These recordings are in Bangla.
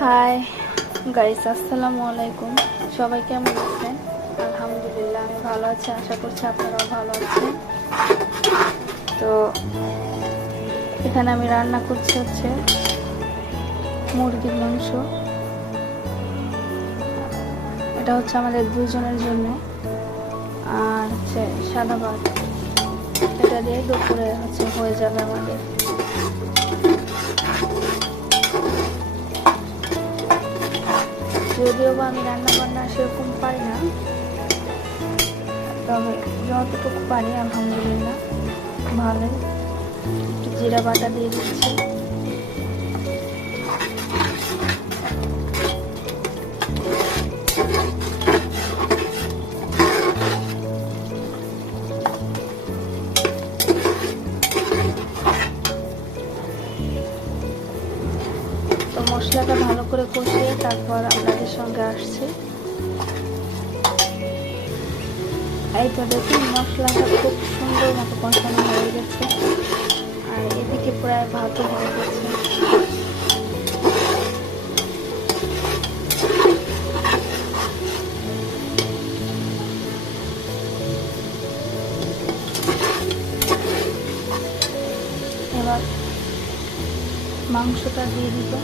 হাই গাইস, আসসালামু আলাইকুম। সবাই কেমন আছেন? আলহামদুলিল্লাহ, আমি ভালো আছি। আশা করছি আপনারাও ভালো আছেন। তো এখানে আমি রান্না করছি হচ্ছে মুরগির মাংস। এটা হচ্ছে আমাদের দুজনের জন্য, আর হচ্ছে সাদা ভাত। এটা দিয়ে দুপুরে হচ্ছে হয়ে যাবে আমাদের। যদিও বা আমি রান্না বান্না সেরকম পারি না, তবে যতটুকু পারি আলহামদুলিল্লাহ ভালোই। একটু জিরা বাটা দিয়ে দিচ্ছি। তো মশলাটা ভালো করে কষিয়ে তারপর আপনাদের সঙ্গে আসছি। এই তো দেখুন, মশলাটা খুব সুন্দর মতো কষানো হয়ে গেছে, আর এদিকে প্রায় ভাতও হয়ে গেছে। এবার মাংসটা দিয়ে দিব।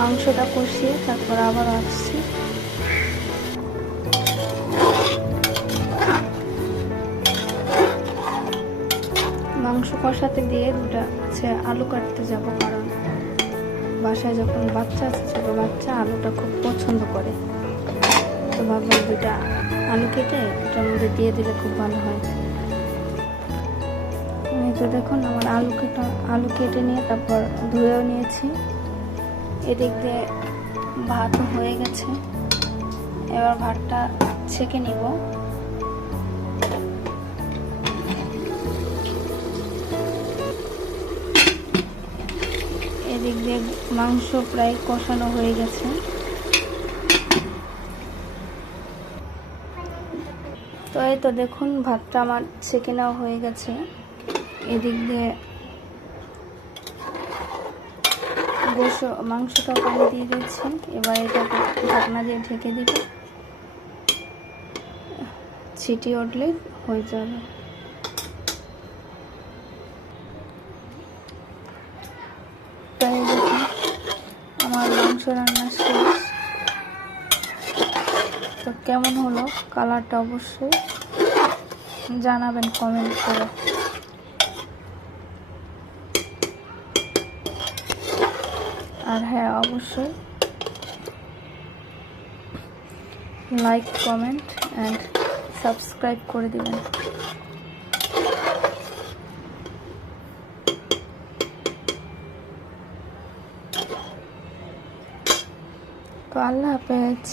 মাংসটা কষিয়ে তারপর আবার আসছি। মাংস কষাতে দিয়ে দুটা আলু কাটতে যাব, কারণ বাসায় যখন বাচ্চা আছে, ছোট বাচ্চা আলুটা খুব পছন্দ করে। তো ভাবলাম দুটা আলু কেটে এটার মধ্যে দিয়ে দিলে খুব ভালো হয়। এই তো দেখুন, আমার আলু কেটে নিয়ে তারপর ধুয়েও নিয়েছি। এদিক দিয়ে ভাতও হয়ে গেছে। এবার ভাতটা ছেঁকে নিব। এদিক দিয়ে মাংস প্রায় কষানো হয়ে গেছে। তো এই তো দেখুন, ভাতটা আমার ছেঁকে নেওয়া হয়ে গেছে। এদিক দিয়ে মাংসটা পানি দিয়ে দিচ্ছি। এবার এটাকে ঢাকনা দিয়ে ঢেকে দিব। ছিটি উঠলে হয়ে যাবে। তাই দেখুন, আমার মাংস রান্না শেষ। তো কেমন হলো কালারটা অবশ্যই জানাবেন কমেন্ট করে। আর হ্যাঁ, অবশ্যই লাইক, কমেন্ট অ্যান্ড সাবস্ক্রাইব করে দিবেন। তো আল্লাহ হাফেজ।